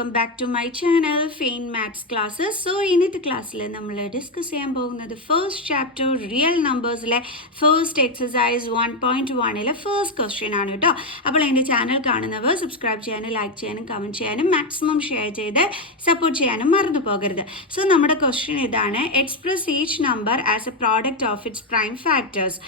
Welcome back to my channel fine maths classes. So ഇന്നത്തെ ക്ലാസ്സിൽ നമ്മൾ ഡിസ്കസ് ചെയ്യാൻ പോകുന്നത് ഫസ്റ്റ് ചാപ്റ്റർ റിയൽ നമ്പേഴ്സിലെ ഫസ്റ്റ് എക്സസൈസ് 1.1 ഫസ്റ്റ് ക്വസ്റ്റ്യൻ ആണ് കേട്ടോ. അപ്പോൾ എൻ്റെ ചാനൽ കാണുന്നവർ സബ്സ്ക്രൈബ് ചെയ്യാനും ലൈക്ക് ചെയ്യാനും കമൻറ്റ് ചെയ്യാനും മാക്സിമം ഷെയർ ചെയ്ത് സപ്പോർട്ട് ചെയ്യാനും മറന്നു പോകരുത്. സോ നമ്മുടെ ക്വസ്റ്റ്യൻ ഇതാണ്: express each number as A product of its prime factors.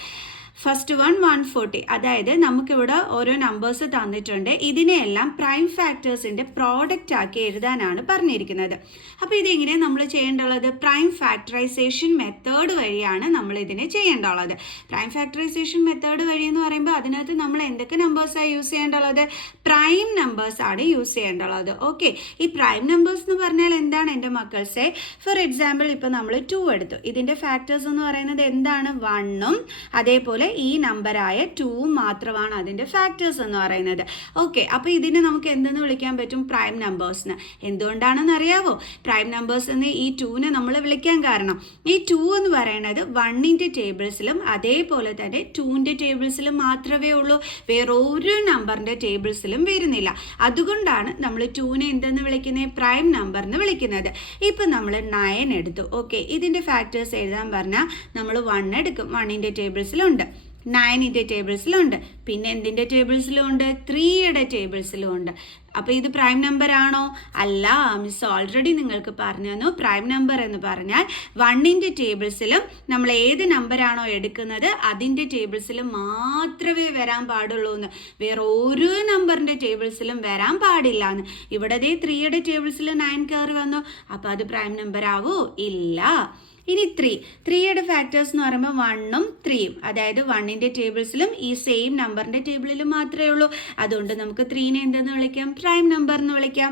First 140, അതായത് നമുക്കിവിടെ ഓരോ നമ്പേഴ്സ് തന്നിട്ടുണ്ട്. ഇതിനെയെല്ലാം പ്രൈം ഫാക്ടേഴ്സിൻ്റെ പ്രോഡക്റ്റ് ആക്കി എഴുതാനാണ് പറഞ്ഞിരിക്കുന്നത്. അപ്പോൾ ഇതെങ്ങനെ നമ്മൾ ചെയ്യേണ്ടുള്ളത്? പ്രൈം ഫാക്ടറൈസേഷൻ മെത്തേഡ് വഴിയാണ് നമ്മൾ ഇതിനെ ചെയ്യേണ്ടുള്ളത്. പ്രൈം ഫാക്ടറൈസേഷൻ മെത്തേഡ് വഴി എന്ന് പറയുമ്പോൾ അതിനകത്ത് നമ്മൾ എന്തൊക്കെ നമ്പേഴ്സാണ് യൂസ് ചെയ്യേണ്ടുള്ളത്? പ്രൈം നമ്പേഴ്സാണ് യൂസ് ചെയ്യേണ്ടുള്ളത്. ഓക്കെ, ഈ പ്രൈം നമ്പേഴ്സ് എന്ന് പറഞ്ഞാൽ എന്താണ് എൻ്റെ മക്കൾസെ? ഫോർ എക്സാമ്പിൾ ഇപ്പോൾ നമ്മൾ 2 എടുത്തു. ഇതിൻ്റെ ഫാക്ടേഴ്സ് എന്ന് പറയുന്നത് എന്താണ്? 1ഉം അതേപോലെ ഈ നമ്പറായ 2 മാത്രമാണ് അതിൻ്റെ ഫാക്ടേഴ്സ് എന്ന് പറയുന്നത്. ഓക്കെ, അപ്പോൾ ഇതിനെ നമുക്ക് എന്തെന്ന് വിളിക്കാൻ പറ്റും? പ്രൈം നമ്പേഴ്സിന്. എന്തുകൊണ്ടാണെന്ന് അറിയാവോ? പ്രൈം നമ്പേഴ്സ് എന്ന് ഈ 2നെ നമ്മൾ വിളിക്കാൻ കാരണം, ഈ 2 എന്ന് പറയുന്നത് 1ൻ്റെ ടേബിൾസിലും അതേപോലെ തന്നെ 2ൻ്റെ ടേബിൾസിലും മാത്രമേ ഉള്ളൂ, വേറെ ഒരു നമ്പറിൻ്റെ ടേബിൾസിലും വരുന്നില്ല. അതുകൊണ്ടാണ് നമ്മൾ 2നെ എന്തെന്ന് വിളിക്കുന്നത്? പ്രൈം നമ്പർ എന്ന് വിളിക്കുന്നത്. ഇപ്പം നമ്മൾ 9 എടുത്തു. ഓക്കെ, ഇതിൻ്റെ ഫാക്ടേഴ്സ് എഴുതാൻ പറഞ്ഞാൽ നമ്മൾ 1 എടുക്കും. 1ൻ്റെ ടേബിൾസിലുണ്ട്, 9ൻ്റെ ടേബിൾസിലുണ്ട്, പിന്നെ എന്തിൻ്റെ ടേബിൾസിലും ഉണ്ട്? 3യുടെ ടേബിൾസിലും ഉണ്ട്. അപ്പോൾ ഇത് പ്രൈം നമ്പർ ആണോ? അല്ല. മിസ് ഓൾറെഡി നിങ്ങൾക്ക് പറഞ്ഞു തന്നു, പ്രൈം നമ്പർ എന്ന് പറഞ്ഞാൽ 1ൻ്റെ ടേബിൾസിലും നമ്മൾ ഏത് നമ്പറാണോ എടുക്കുന്നത് അതിൻ്റെ ടേബിൾസിലും മാത്രമേ വരാൻ പാടുള്ളൂ എന്ന്, വേറെ ഒരു നമ്പറിൻ്റെ ടേബിൾസിലും വരാൻ പാടില്ല എന്ന്. ഇവിടെ 3യുടെ ടേബിൾസിൽ 9 കയറി വന്നു, അപ്പോൾ അത് പ്രൈം നമ്പർ ആവോ? ഇല്ല. ഇനി 3യുടെ ഫാക്ടേഴ്സ് എന്ന് പറയുമ്പോൾ 1ഉം 3യും, അതായത് 1ൻ്റെ ടേബിൾസിലും ഈ സെയിം നമ്പറിൻ്റെ ടേബിളിലും മാത്രമേ ഉള്ളൂ. അതുകൊണ്ട് നമുക്ക് 3നെ എന്തെന്ന് വിളിക്കാം? പ്രൈം നമ്പർ എന്ന് വിളിക്കാം.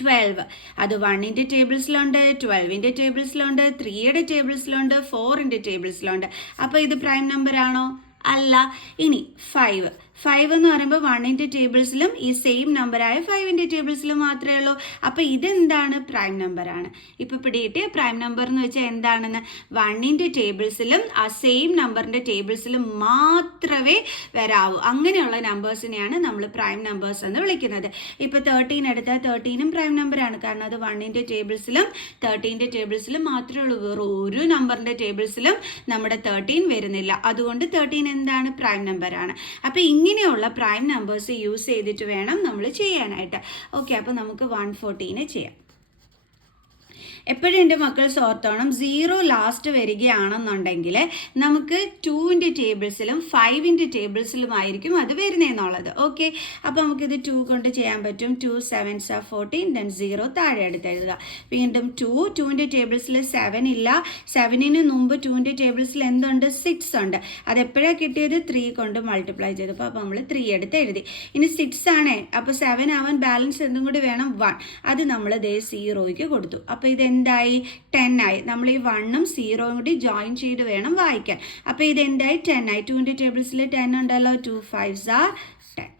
12, അത് 1ൻ്റെ ടേബിൾസിലുണ്ട്, 12ൻ്റെ ടേബിൾസിലുണ്ട്, 3യുടെ ടേബിൾസിലുണ്ട്, 4ൻ്റെ ടേബിൾസിലുണ്ട്. അപ്പോൾ ഇത് പ്രൈം നമ്പർ ആണോ? അല്ല. ഇനി 5 എന്ന് പറയുമ്പോൾ 1ൻ്റെ ടേബിൾസിലും ഈ സെയിം നമ്പറായ 5ൻ്റെ ടേബിൾസിലും മാത്രമേ ഉള്ളൂ. അപ്പോൾ ഇതെന്താണ്? പ്രൈം നമ്പറാണ്. ഇപ്പോൾ പിടികിട്ടിയ പ്രൈം നമ്പർ എന്ന് വെച്ചാൽ എന്താണെന്ന്? 1ൻ്റെ ടേബിൾസിലും ആ സെയിം നമ്പറിൻ്റെ ടേബിൾസിലും മാത്രമേ വരാവൂ. അങ്ങനെയുള്ള നമ്പേഴ്സിനെയാണ് നമ്മൾ പ്രൈം നമ്പേഴ്സ് എന്ന് വിളിക്കുന്നത്. ഇപ്പോൾ 13 എടുത്താൽ 13ഉം പ്രൈം നമ്പറാണ്, കാരണം അത് 1ൻ്റെ ടേബിൾസിലും 13ൻ്റെ ടേബിൾസിലും മാത്രമേ ഉള്ളൂ, വേറെ ഒരു നമ്പറിൻ്റെ ടേബിൾസിലും നമ്മുടെ 13 വരുന്നില്ല. അതുകൊണ്ട് 13 എന്താണ്? പ്രൈം നമ്പറാണ്. അപ്പോൾ ഇങ്ങനെയുള്ള പ്രൈം നമ്പേഴ്സ് യൂസ് ചെയ്തിട്ട് വേണം നമ്മൾ ചെയ്യാനായിട്ട്. ഓക്കെ, അപ്പോൾ നമുക്ക് 140നെ ചെയ്യാം. എപ്പോഴും എൻ്റെ മക്കൾ ഓർത്തോണം, 0 ലാസ്റ്റ് വരികയാണെന്നുണ്ടെങ്കിൽ നമുക്ക് 2ൻ്റെ ടേബിൾസിലും 5ൻ്റെ ടേബിൾസിലുമായിരിക്കും അത് വരുന്നതെന്നുള്ളത്. ഓക്കെ, അപ്പോൾ നമുക്കിത് 2 കൊണ്ട് ചെയ്യാൻ പറ്റും. 2 7s are 14, then 0 താഴെ എടുത്ത് എഴുതുക. വീണ്ടും 2ൻ്റെ ടേബിൾസിൽ 7 ഇല്ല, 7ന് മുമ്പ് 2ൻ്റെ ടേബിൾസിൽ എന്തുണ്ട്? 6 ഉണ്ട്. അതെപ്പോഴാണ് കിട്ടിയത്? 3 കൊണ്ട് മൾട്ടിപ്ലൈ ചെയ്തപ്പോൾ. അപ്പോൾ നമ്മൾ 3 എടുത്ത് എഴുതി. ഇനി 6 ആണ്, അപ്പോൾ 7 ആവാൻ ബാലൻസ് എന്തും കൂടി വേണം? 1. അത് നമ്മൾ 0ക്ക് കൊടുത്തു. അപ്പോൾ ഇത് എന്തായി? 10 ആയി. നമ്മൾ ഈ 1ഉം 0യും കൂടി ജോയിൻ ചെയ്ത് വേണം വായിക്കാൻ. അപ്പോൾ ഇതെന്തായി? 10 ആയി. 2ൻ്റെ ടേബിൾസിൽ 10 ഉണ്ടല്ലോ, 2 5s are 10.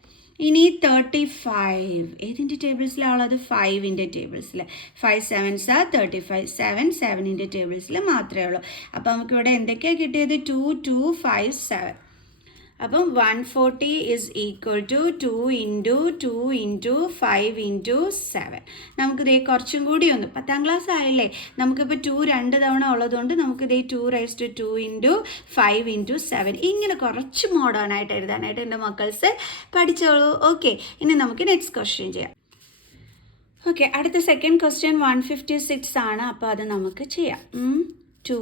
ഇനി 35 ഏതിൻ്റെ ടേബിൾസിലാണുള്ളത്? 5ൻ്റെ ടേബിൾസിൽ. 5 7s are 35. 7ൻ്റെ ടേബിൾസിൽ മാത്രമേ ഉള്ളൂ. അപ്പോൾ നമുക്കിവിടെ എന്തൊക്കെയാണ് കിട്ടിയത്? 2 2 5 7. അപ്പം 140 is equal to 2 into 2 into 5 into 7. നമുക്കിതേ കുറച്ചും കൂടി ഒന്ന്, 10ാം ക്ലാസ് ആയല്ലേ, നമുക്കിപ്പോൾ 2 2 തവണ ഉള്ളതുകൊണ്ട് നമുക്കിതേ 2 raised to 2 into 5 into 7 ഇങ്ങനെ കുറച്ച് മോഡേൺ ആയിട്ട് എഴുതാനായിട്ട് എൻ്റെ മക്കൾസ് പഠിച്ചോളൂ. ഓക്കെ, ഇനി നമുക്ക് നെക്സ്റ്റ് ക്വസ്റ്റ്യൻ ചെയ്യാം. ഓക്കെ, അടുത്ത സെക്കൻഡ് ക്വസ്റ്റ്യൻ 156 ആണ്. അപ്പോൾ അത് നമുക്ക് ചെയ്യാം. 2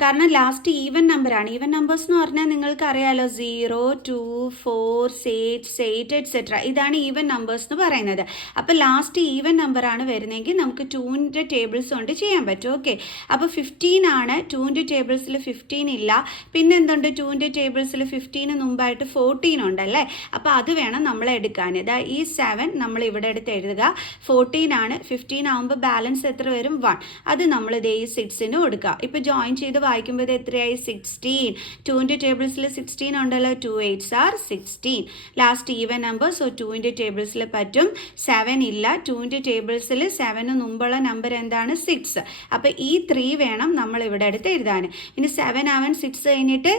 കാരണം ലാസ്റ്റ് ഈവൻ നമ്പറാണ്. ഈവൻ നമ്പേഴ്സ് എന്ന് പറഞ്ഞാൽ നിങ്ങൾക്ക് അറിയാലോ, 0 2 4 6 8 എറ്റ്സെട്ര, ഇതാണ് ഈവൻ നമ്പേഴ്സ് എന്ന് പറയുന്നത്. അപ്പോൾ ലാസ്റ്റ് ഈവൻ നമ്പറാണ് വരുന്നതെങ്കിൽ നമുക്ക് 2ൻ്റെ ടേബിൾസ് കൊണ്ട് ചെയ്യാൻ പറ്റും. ഓക്കെ, അപ്പോൾ 15 ആണ്. 2ൻ്റെ ടേബിൾസിൽ 15 ഇല്ല, പിന്നെ എന്തുണ്ട്? 2ൻ്റെ ടേബിൾസിൽ 15 മുമ്പായിട്ട് 14 ഉണ്ടല്ലേ. അപ്പോൾ അത് വേണം നമ്മൾ എടുക്കാൻ. ഇതാ ഈ 7 നമ്മൾ ഇവിടെ എടുത്ത് എഴുതുക. 14 ആണ്. 15 ആകുമ്പോൾ ബാലൻസ് എത്ര വരും? 1. അത് നമ്മൾ ഇതേ 6ന് കൊടുക്കുക. ഇപ്പോൾ ജോയിൻ ജോയിൻ ചെയ്ത് വായിക്കുമ്പോൾ ഇത് എത്രയായി 16. 2ൻ്റെ ടേബിൾസിൽ 16 ഉണ്ടല്ലോ, 2 8s are 16. Last even number, so 2ൻ്റെ ടേബിൾസിൽ പറ്റും. 7 ഇല്ല, 2ൻ്റെ ടേബിൾസിൽ 7 മുമ്പുള്ള നമ്പർ എന്താണ് 6. അപ്പോൾ ഈ 3 വേണം നമ്മൾ ഇവിടെ അടുത്ത് എഴുതാൻ. ഇനി 7 ആവാൻ 6 കഴിഞ്ഞിട്ട്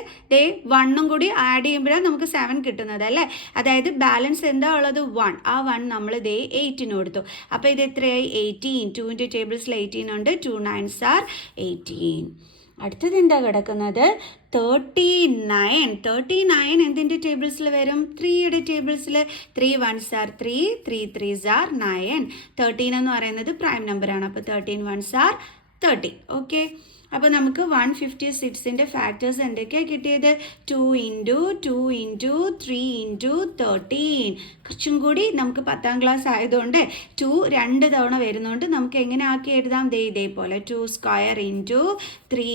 1 കൂടി ആഡ് ചെയ്യുമ്പോഴാണ് നമുക്ക് 7 കിട്ടുന്നത് അല്ലേ. അതായത് ബാലൻസ് എന്താ ഉള്ളത് 1. ആ 1 നമ്മൾ 8ന് കൊടുത്തു. അപ്പോൾ ഇത് എത്രയായി 18. 2ൻ്റെ ടേബിൾസിൽ 18 ഉണ്ട്, 2 9s are 18. അടുത്തത് എന്താ കിടക്കുന്നത് 39. എന്തിൻ്റെ ടേബിൾസിൽ വരും 3യുടെ ടേബിൾസിൽ. 3 1s are 3, 3 3s are 9. 13 എന്ന് പറയുന്നത് പ്രൈം നമ്പറാണ്. അപ്പോൾ 13 1s are 30. ഓക്കെ, അപ്പോൾ നമുക്ക് 156ൻ്റെ ഫാക്ടേഴ്സ് എന്തൊക്കെയാണ് കിട്ടിയത് 2 × 2 × 3 × 13. കുറച്ചും കൂടി നമുക്ക് 10ാം ക്ലാസ് ആയതുകൊണ്ട് 2 2 തവണ വരുന്നതുകൊണ്ട് നമുക്ക് എങ്ങനെ ആക്കി എഴുതാം ഇതേപോലെ 2² × 3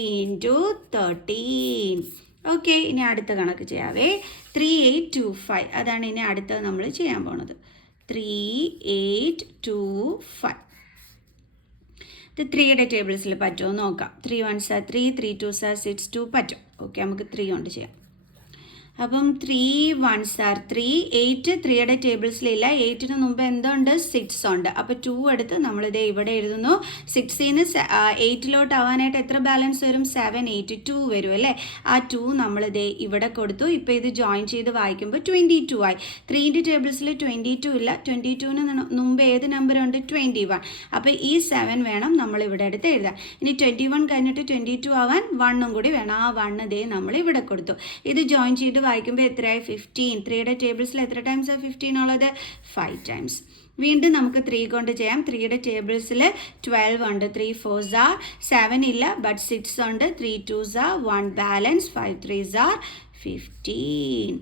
× 13. ഓക്കെ, ഇനി അടുത്ത കണക്ക് ചെയ്യാവേ 3825. അതാണ് ഇനി അടുത്തത് നമ്മൾ ചെയ്യാൻ പോണത് 3825. ഇത് 3യുടെ ടേബിൾസിൽ പറ്റുമോ നോക്കാം. 3 1s are 3, 3 2s are 6, 2 പറ്റും. ഓക്കെ, നമുക്ക് 3 കൊണ്ട് ചെയ്യാം. അപ്പം 3 1s are 3, 8 3യുടെ ടേബിൾസിലില്ല. 8ന് മുമ്പ് എന്തുണ്ട് 6 ഉണ്ട്. അപ്പോൾ 2 എടുത്ത് നമ്മളിത് ഇവിടെ എഴുതുന്നു. 6ന് 8ലോട്ട് ആവാനായിട്ട് എത്ര ബാലൻസ് വരും 7 8 2 വരും അല്ലേ. ആ 2 നമ്മളിത് ഇവിടെ കൊടുത്തു. ഇപ്പോൾ ഇത് ജോയിൻ ചെയ്ത് വായിക്കുമ്പോൾ 22 ആയി. 3ൻ്റെ ടേബിൾസിൽ 22 ഇല്ല. 22ന് മുമ്പ് ഏത് നമ്പർ ഉണ്ട് 21. അപ്പോൾ ഈ 7 വേണം നമ്മൾ ഇവിടെ എടുത്ത് എഴുതാൻ. ഇനി 21 കഴിഞ്ഞിട്ട് 22 ആവാൻ 1 കൂടി വേണം. ആ 1 നമ്മൾ ഇവിടെ കൊടുത്തു. ഇത് ജോയിൻ ചെയ്ത് വായിക്കുമ്പോൾ എത്രയായി 15. 3യുടെ ടേബിൾസിൽ എത്ര ടൈംസ് 15 ഉള്ളത് 5 ടൈംസ്. വീണ്ടും നമുക്ക് 3 കൊണ്ട് ചെയ്യാം. 3യുടെ ടേബിൾസിൽ 12 ഉണ്ട്, 3 4s are 7 ഇല്ല, ബട്ട് 6 ഉണ്ട്, 3 2s are 1 balance, 5 3s are 15.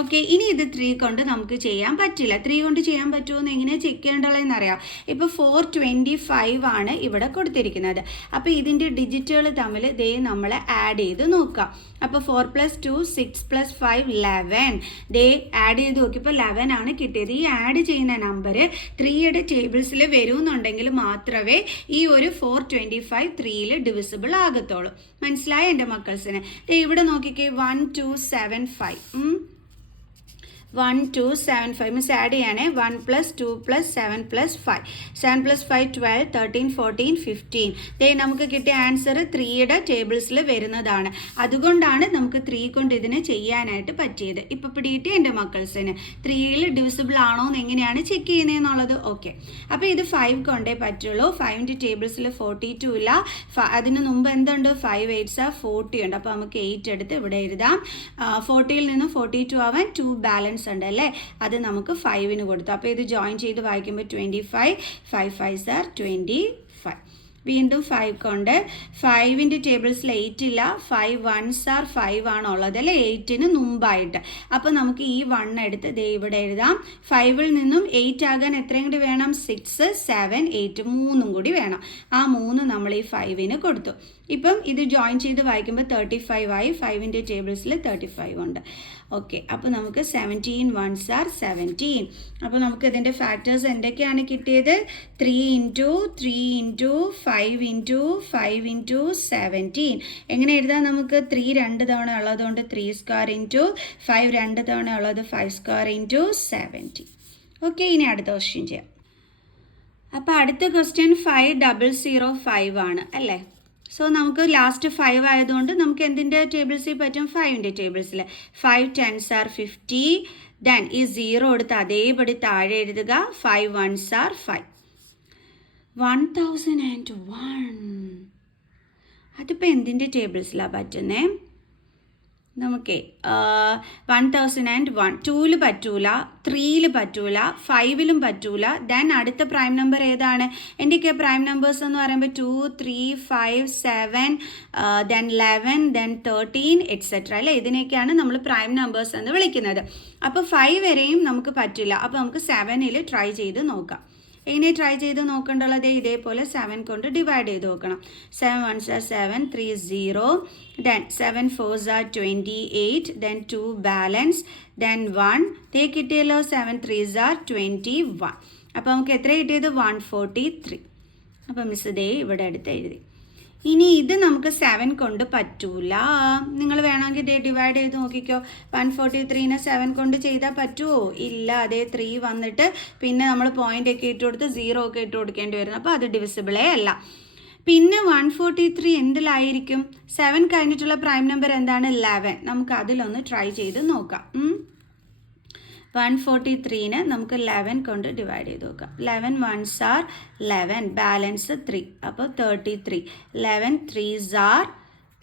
Okay, ഇനി ഇത് 3 കൊണ്ട് നമുക്ക് ചെയ്യാൻ പറ്റില്ല. 3 കൊണ്ട് ചെയ്യാൻ പറ്റുമോ എന്ന് എങ്ങനെയാണ് ചെക്ക് ചെയ്യേണ്ടതെന്ന് അറിയാം. ഇപ്പോൾ 425 ആണ് ഇവിടെ കൊടുത്തിരിക്കുന്നത്. അപ്പോൾ ഇതിൻ്റെ ഡിജിറ്റുകൾ തമ്മിൽ നമ്മൾ ആഡ് ചെയ്ത് നോക്കാം. അപ്പോൾ 4 + 2 6 + 5 11. ആഡ് ചെയ്ത് നോക്കിയപ്പോൾ 11 ആണ് കിട്ടിയത്. ഈ ആഡ് ചെയ്യുന്ന നമ്പർ 3യുടെ ടേബിൾസിൽ വരുമെന്നുണ്ടെങ്കിൽ മാത്രമേ ഈ ഒരു 425 3യിൽ ഡിവിസിബിൾ ആകത്തുള്ളൂ. മനസ്സിലായ എൻ്റെ മക്കൾസിന്? ഇവിടെ നോക്കിക്കേ 1 2 7 5. 1 2 7 5 മിസ് ആഡ് ചെയ്യണേ. 1 + 2 + 7 + 5. 7 + 5 12 13 14 15. നമുക്ക് കിട്ടിയ ആൻസർ 3യുടെ ടേബിൾസിൽ വരുന്നതാണ്. അതുകൊണ്ടാണ് നമുക്ക് 3 കൊണ്ട് ഇതിനെ ചെയ്യാനായിട്ട് പറ്റിയത്. ഇപ്പോൾ പിടിയിട്ട് എൻ്റെ മക്കൾസിന് 3യിൽ ഡിവിസിബിൾ ആണോ എന്ന് എങ്ങനെയാണ് ചെക്ക് ചെയ്യുന്നതെന്നുള്ളത്. ഓക്കെ, അപ്പോൾ ഇത് 5 കൊണ്ടേ പറ്റുള്ളൂ. 5ൻ്റെ ടേബിൾസിൽ 42 ഇല്ല. അതിന് മുമ്പ് എന്തുണ്ട് 5 8s are 40 ഉണ്ട്. അപ്പോൾ നമുക്ക് 8 എടുത്ത് ഇവിടെ എഴുതാം. 40യിൽ നിന്ന് 42 ആവാൻ 2 ബാലൻസ് ഉണ്ട് അല്ലേ. അത് നമുക്ക് 5ന് കൊടുത്തു. അപ്പോൾ ഇത് ജോയിൻ ചെയ്ത് വായിക്കുമ്പോൾ 25 5 5s are 25. വീണ്ടും 5 കൊണ്ട് 5ൻ്റെ ടേബിൾസിൽ 8 ഇല്ല. 5 1s are 5 ആണുള്ളത് അല്ലേ 8ന് മുമ്പായിട്ട്. അപ്പോൾ നമുക്ക് ഈ 1 എടുത്ത് ഇവിടെ എഴുതാം. 5ൽ നിന്നും 8 ആകാൻ എത്രയും കൂടി വേണം 6 7 8 3 കൂടി വേണം. ആ 3 നമ്മൾ ഈ 5ന് കൊടുത്തു. ഇപ്പം ഇത് ജോയിൻ ചെയ്ത് വായിക്കുമ്പോൾ 35 ആയി. 5ൻ്റെ ടേബിൾസിൽ 35 ഉണ്ട്. ഓക്കെ, അപ്പോൾ നമുക്ക് 17 1s are 17. അപ്പോൾ നമുക്ക് ഇതിൻ്റെ ഫാക്ടേഴ്സ് എന്തൊക്കെയാണ് കിട്ടിയത് 3 × 3 × 5 × 5 × 17. എങ്ങനെ എഴുതാം നമുക്ക് 3 2 തവണ ഉള്ളതുകൊണ്ട് 3² × 5 2 തവണ ഉള്ളത് 5² × 70. ഓക്കെ, ഇനി അടുത്ത ക്വസ്റ്റ്യൻ ചെയ്യാം. അപ്പോൾ അടുത്ത ക്വസ്റ്റ്യൻ 5005 ആണ് അല്ലേ. സോ നമുക്ക് ലാസ്റ്റ് 5 ആയതുകൊണ്ട് നമുക്ക് എന്തിൻ്റെ ടേബിൾസിൽ പറ്റും 5ൻ്റെ ടേബിൾസിൽ. 5 10s are 50. ദെൻ ഈ 0 എടുത്ത് അതേപടി താഴെ എഴുതുക. 5 1s are 5. 1001. അതിപ്പോൾ എന്തിൻ്റെ ടേബിൾസിലാണ് പറ്റുന്നത് നമുക്ക് 1001 2ൽ പറ്റൂല, 3ൽ പറ്റൂല, 5ലും പറ്റൂല. ദെൻ അടുത്ത പ്രൈം നമ്പർ ഏതാണ്? എൻ്റെയൊക്കെ പ്രൈം നമ്പേഴ്സ് എന്ന് പറയുമ്പോൾ 2 3 5 7 ദെൻ 11 ദെൻ 13 എക്സെട്ര അല്ലേ. ഇതിനെയൊക്കെയാണ് നമ്മൾ പ്രൈം നമ്പേഴ്സ് എന്ന് വിളിക്കുന്നത്. അപ്പോൾ 5 വരെയും നമുക്ക് പറ്റില്ല. അപ്പോൾ നമുക്ക് 7ൽ ട്രൈ ചെയ്ത് നോക്കാം. എങ്ങനെ ട്രൈ ചെയ്ത് നോക്കേണ്ടുള്ളത് ഇതേപോലെ 7 കൊണ്ട് ഡിവൈഡ് ചെയ്ത് നോക്കണം. 7 1s are 7 3 0. Then 7 4s are 28. Then 2 balance then 1. കിട്ടിയല്ലോ 7 3s are 21. അപ്പോൾ നമുക്ക് എത്ര കിട്ടിയത് 143. അപ്പോൾ മിസ് ഇവിടെ അടുത്ത് എഴുതി. ഇനി ഇത് നമുക്ക് 7 കൊണ്ട് പറ്റൂല. നിങ്ങൾ വേണമെങ്കിൽ ഇതേ ഡിവൈഡ് ചെയ്ത് നോക്കിക്കോ. 143നെ 7 കൊണ്ട് ചെയ്താൽ പറ്റുമോ? ഇല്ല. അതേ 3 വന്നിട്ട് പിന്നെ നമ്മൾ പോയിന്റ് ഒക്കെ ഇട്ട് കൊടുത്ത് 0 ഒക്കെ ഇട്ട് കൊടുക്കേണ്ടി വരുന്നു. അപ്പോൾ അത് ഡിവിസിബിളേ അല്ല. പിന്നെ 143 എന്തിലായിരിക്കും? 7 കഴിഞ്ഞിട്ടുള്ള പ്രൈം നമ്പർ എന്താണ്? 11. നമുക്ക് അതിലൊന്ന് ട്രൈ ചെയ്ത് നോക്കാം. 143നെ നമുക്ക് 11 കൊണ്ട് ഡിവൈഡ് ചെയ്ത് നോക്കാം. 11 1s are 11, ബാലൻസ് 3, അപ്പോൾ 33. 11 3s are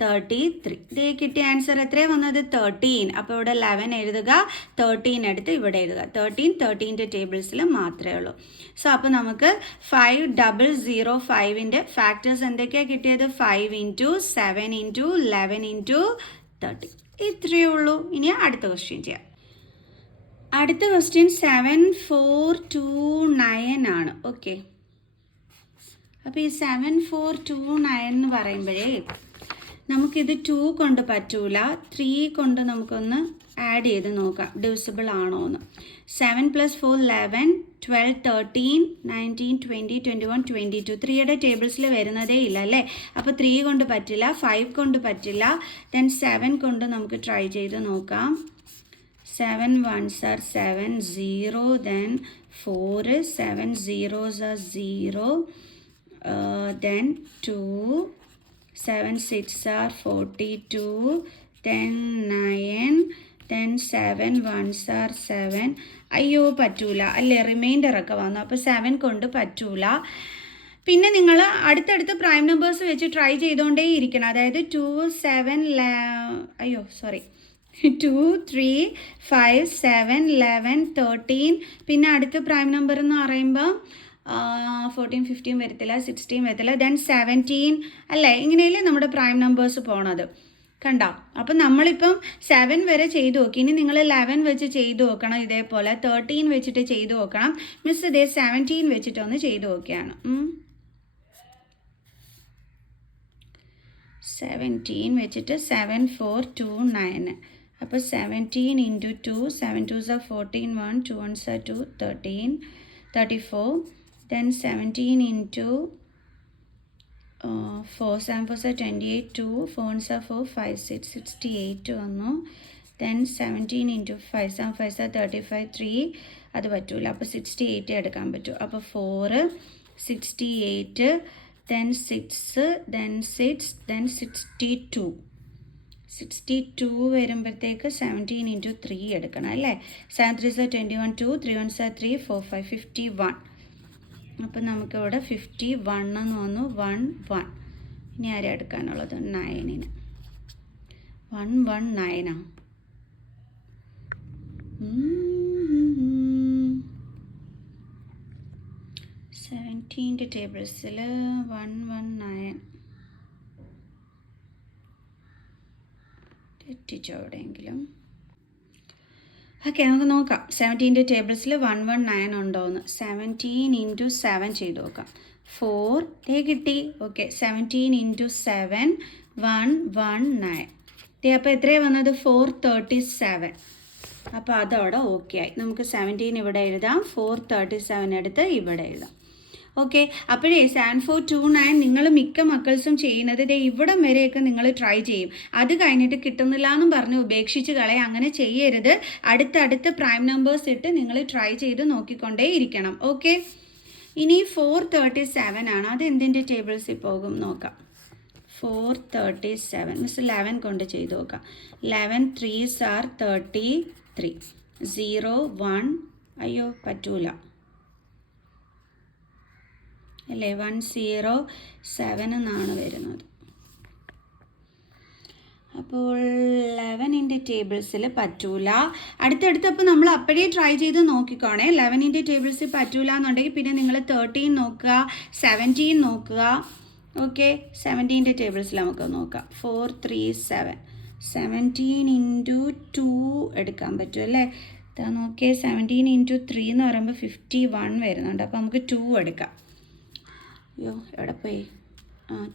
33. ഇതേ കിട്ടിയ ആൻസർ എത്രയാണ് വന്നത്? 13. അപ്പോൾ ഇവിടെ 11 എഴുതുക, 13 എടുത്ത് ഇവിടെ എഴുതുക. 13ൻ്റെ ടേബിൾസിൽ മാത്രമേ ഉള്ളൂ. സോ അപ്പോൾ നമുക്ക് 5005ൻ്റെ ഫാക്ടേഴ്സ് എന്തൊക്കെയാണ് കിട്ടിയത്? 5 × 7 × 11 × 30. ഇത്രയേ ഉള്ളൂ. ഇനി അടുത്ത ക്വസ്റ്റ്യൻ ചെയ്യാം. അടുത്ത ക്വസ്റ്റ്യൻ 7429 ആണ്. ഓക്കെ, അപ്പോൾ ഈ 7429 എന്ന് പറയുമ്പോഴേ നമുക്കിത് 2 കൊണ്ട് പറ്റൂല, 3 കൊണ്ട് നമുക്കൊന്ന് ആഡ് ചെയ്ത് നോക്കാം ഡിവിസിബിൾ ആണോ എന്ന്. 7 + 4 11, 12 13 19 20 21 22. 3യുടെ ടേബിൾസിൽ വരുന്നതേ ഇല്ല അല്ലേ? അപ്പോൾ 3 കൊണ്ട് പറ്റില്ല, 5 കൊണ്ട് പറ്റില്ല. ദെൻ 7 കൊണ്ട് നമുക്ക് ട്രൈ ചെയ്ത് നോക്കാം. 7 1s are 7, 0, then 4, 7 0s are 0, then 2, 7 6 are 42, then 9, then 7 1s are 7. അയ്യോ പറ്റൂല അല്ലേ? റിമൈൻഡർ ഒക്കെ വന്നു. അപ്പോൾ 7 കൊണ്ട് പറ്റൂല. പിന്നെ നിങ്ങൾ അടുത്തടുത്ത് പ്രൈം നമ്പേഴ്സ് വെച്ച് ട്രൈ ചെയ്തുകൊണ്ടേ ഇരിക്കണം. അതായത് 2 7 2 3 5 7 11 13. പിന്നെ അടുത്ത പ്രൈം നമ്പർ എന്ന് പറയുമ്പോൾ 14 15 വരത്തില്ല, 16 വരത്തില്ല, ദെൻ 17 അല്ലേ? ഇങ്ങനെയല്ലേ നമ്മുടെ പ്രൈം നമ്പേഴ്സ് പോണത്. കണ്ടോ? അപ്പം നമ്മളിപ്പം 7 വരെ ചെയ്തു നോക്കി. ഇനി നിങ്ങൾ 11 വെച്ച് ചെയ്തു നോക്കണം. ഇതേപോലെ 13 വെച്ചിട്ട് ചെയ്തു നോക്കണം. മിസ് ഇതേ 17 വെച്ചിട്ടൊന്ന് ചെയ്തു നോക്കിയാണ്. 17 വെച്ചിട്ട് 7 4 2 9. അപ്പോൾ 17 × 2, 7 2s are 14, 1 2 1s are 2, 13 34. Then 17 × 4, 7 4s are 28, 2 4 1s are 4, 5 6 68 വന്നു. Then 17 × 5, 7 5s are 35, 3 അത് പറ്റൂല. അപ്പോൾ 68 എടുക്കാൻ പറ്റും. അപ്പോൾ 4 68, then 6, then 6, then 62. 62 വരുമ്പോഴത്തേക്ക് 17 × 3 എടുക്കണം അല്ലേ? 7 3s are 21, 2 3 1s are 3, 4 5 51. അപ്പം നമുക്കിവിടെ 51 എന്ന് വന്നു. 1 1. ഇനി ആരെ എടുക്കാനുള്ളത്? 9ന്. 1 1 9 17ൻ്റെ ടേബിൾസിൽ 1 1 9 തെറ്റിച്ചോ എവിടെയെങ്കിലും? ഓക്കെ, നമുക്ക് നോക്കാം 17ൻ്റെ ടേബിൾസിൽ 1 1 9 ഉണ്ടോയെന്ന്. 17 × 7 ചെയ്ത് നോക്കാം. 4 ദേ കിട്ടി. ഓക്കെ, 17 × 7 1 1 9. അപ്പോൾ എത്രയാണ് വന്നത്? 437. അപ്പോൾ അതോടെ ഓക്കെ ആയി. നമുക്ക് 17 ഇവിടെ എഴുതാം, 437 എടുത്ത് ഇവിടെ എഴുതാം. ഓക്കെ, അപ്പോഴേ 7429 നിങ്ങൾ മിക്ക മക്കൾസും ചെയ്യുന്നത് ഇതേ ഇവിടം വരെയൊക്കെ നിങ്ങൾ ട്രൈ ചെയ്യും. അത് കഴിഞ്ഞിട്ട് കിട്ടുന്നില്ല എന്നും പറഞ്ഞ് ഉപേക്ഷിച്ച് കളയാം. അങ്ങനെ ചെയ്യരുത്. അടുത്തടുത്ത് പ്രൈം നമ്പേഴ്സ് ഇട്ട് നിങ്ങൾ ട്രൈ ചെയ്ത് നോക്കിക്കൊണ്ടേ ഇരിക്കണം. ഓക്കെ, ഇനി 437 ആണ്. അത് എന്തിൻ്റെ ടേബിൾസിൽ പോകും നോക്കാം. 437 മിസ് 11 കൊണ്ട് ചെയ്ത് നോക്കാം. 11 3s are 33, 0 1 അയ്യോ പറ്റൂല അല്ലേ? 107 എന്നാണ് വരുന്നത്. അപ്പോൾ 11ൻ്റെ ടേബിൾസിൽ പറ്റൂല. അടുത്തടുത്തപ്പോൾ നമ്മൾ അപ്പോഴേ ട്രൈ ചെയ്ത് നോക്കിക്കോണേ. 11ൻ്റെ ടേബിൾസിൽ പറ്റൂല എന്നുണ്ടെങ്കിൽ പിന്നെ നിങ്ങൾ 13 നോക്കുക, 17 നോക്കുക. ഓക്കെ, 17ൻ്റെ ടേബിൾസിൽ നമുക്ക് നോക്കാം. 4 3 7. 17 × 2 എടുക്കാൻ പറ്റും അല്ലേ? ഇതാ നോക്കിയേ, 17 × 3 എന്ന് പറയുമ്പോൾ 51 വരുന്നുണ്ട്. അപ്പോൾ നമുക്ക് 2 എടുക്കാം. അയ്യോ എവിടെ പോയി?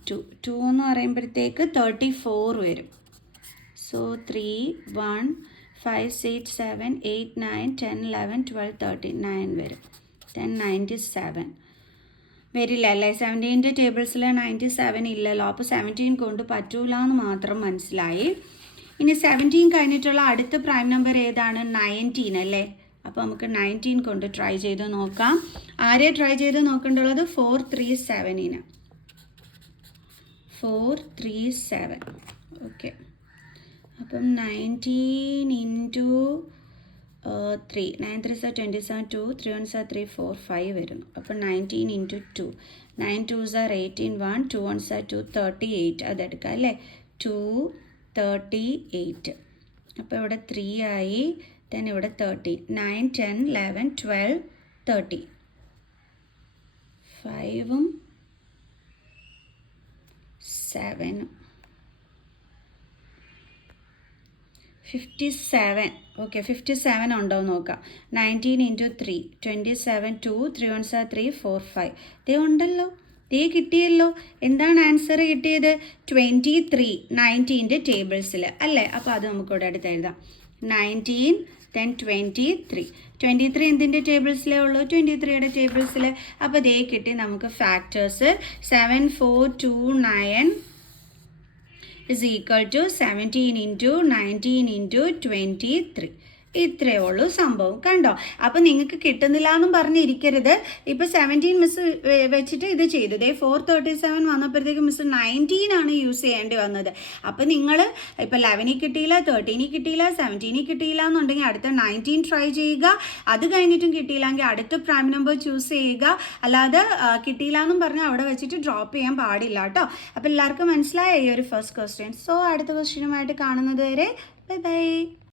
2 എന്ന് പറയുമ്പോഴത്തേക്ക് 34 വരും. സോ 3 1 5 6 7 8 9 10 11 12 13 9 വരും. 97 വരില്ല അല്ലേ? 17ൻ്റെ ടേബിൾസിൽ 97 ഇല്ലല്ലോ. അപ്പോൾ 17 കൊണ്ട് പറ്റൂല എന്ന് മാത്രം മനസ്സിലായി. ഇനി 17 കഴിഞ്ഞിട്ടുള്ള അടുത്ത പ്രൈം നമ്പർ ഏതാണ്? 19 അല്ലേ? അപ്പോൾ നമുക്ക് 19 കൊണ്ട് ട്രൈ ചെയ്ത് നോക്കാം. ആരെ ട്രൈ ചെയ്ത് നോക്കേണ്ടുള്ളത്? 437. 437. ഓക്കെ. അപ്പം 19 ഇൻറ്റു 3. 9 3 are 27, 2 3 1 are 3 4 5 വരുന്നു. അപ്പം 19 into 2. 9 2s are 18, 1 2 1s are 2 38. അതെടുക്കാം അല്ലേ? 238. അപ്പോൾ ഇവിടെ 3 ആയി. ദെൻ ഇവിടെ 30. 9 10 11 12 30. 5ഉം 7. 57. ഓക്കെ, 57 ഉണ്ടോ എന്ന് നോക്കാം. 19 ഇൻറ്റു 3 27, 2 3 1s are 3 4 5. ദേ ഉണ്ടല്ലോ, ദേ കിട്ടിയല്ലോ. എന്താണ് ആൻസർ കിട്ടിയത്? 23 19ൻ്റെ ടേബിൾസിൽ അല്ലേ? അപ്പോൾ അത് നമുക്കിവിടെ അടുത്ത് എഴുതാം. 19 then 23. 23 എന്തിൻ്റെ ടേബിൾസിലേ ഉള്ളൂ? 23യുടെ ടേബിൾസിൽ. അപ്പോൾ ദേ കിട്ടി നമുക്ക് factors. 7429 is equal to 17 into 19 into 23. ഇത്രയേ ഉള്ളൂ സംഭവം. കണ്ടോ? അപ്പോൾ നിങ്ങൾക്ക് കിട്ടുന്നില്ല എന്നും പറഞ്ഞിരിക്കരുത്. ഇപ്പോൾ 17 മിസ് വെച്ചിട്ട് ഇത് ചെയ്തു. 437 വന്നപ്പോഴത്തേക്ക് മിസ് 19 ആണ് യൂസ് ചെയ്യേണ്ടി വന്നത്. അപ്പോൾ നിങ്ങൾ ഇപ്പോൾ 11 കിട്ടിയില്ല, 13 കിട്ടിയില്ല, 17 കിട്ടിയില്ല എന്നുണ്ടെങ്കിൽ അടുത്ത 19 ട്രൈ ചെയ്യുക. അത് കഴിഞ്ഞിട്ടും കിട്ടിയില്ലെങ്കിൽ അടുത്ത പ്രൈം നമ്പർ ചൂസ് ചെയ്യുക. അല്ലാതെ കിട്ടിയില്ല എന്നും പറഞ്ഞാൽ അവിടെ വെച്ചിട്ട് ഡ്രോപ്പ് ചെയ്യാൻ പാടില്ല കേട്ടോ. അപ്പോൾ എല്ലാവർക്കും മനസ്സിലായ ഈ ഒരു ഫസ്റ്റ് ക്വസ്റ്റ്യൻ. സോ അടുത്ത ക്വസ്റ്റ്യനുമായിട്ട് കാണുന്നത് വരെ ബൈ ബൈ.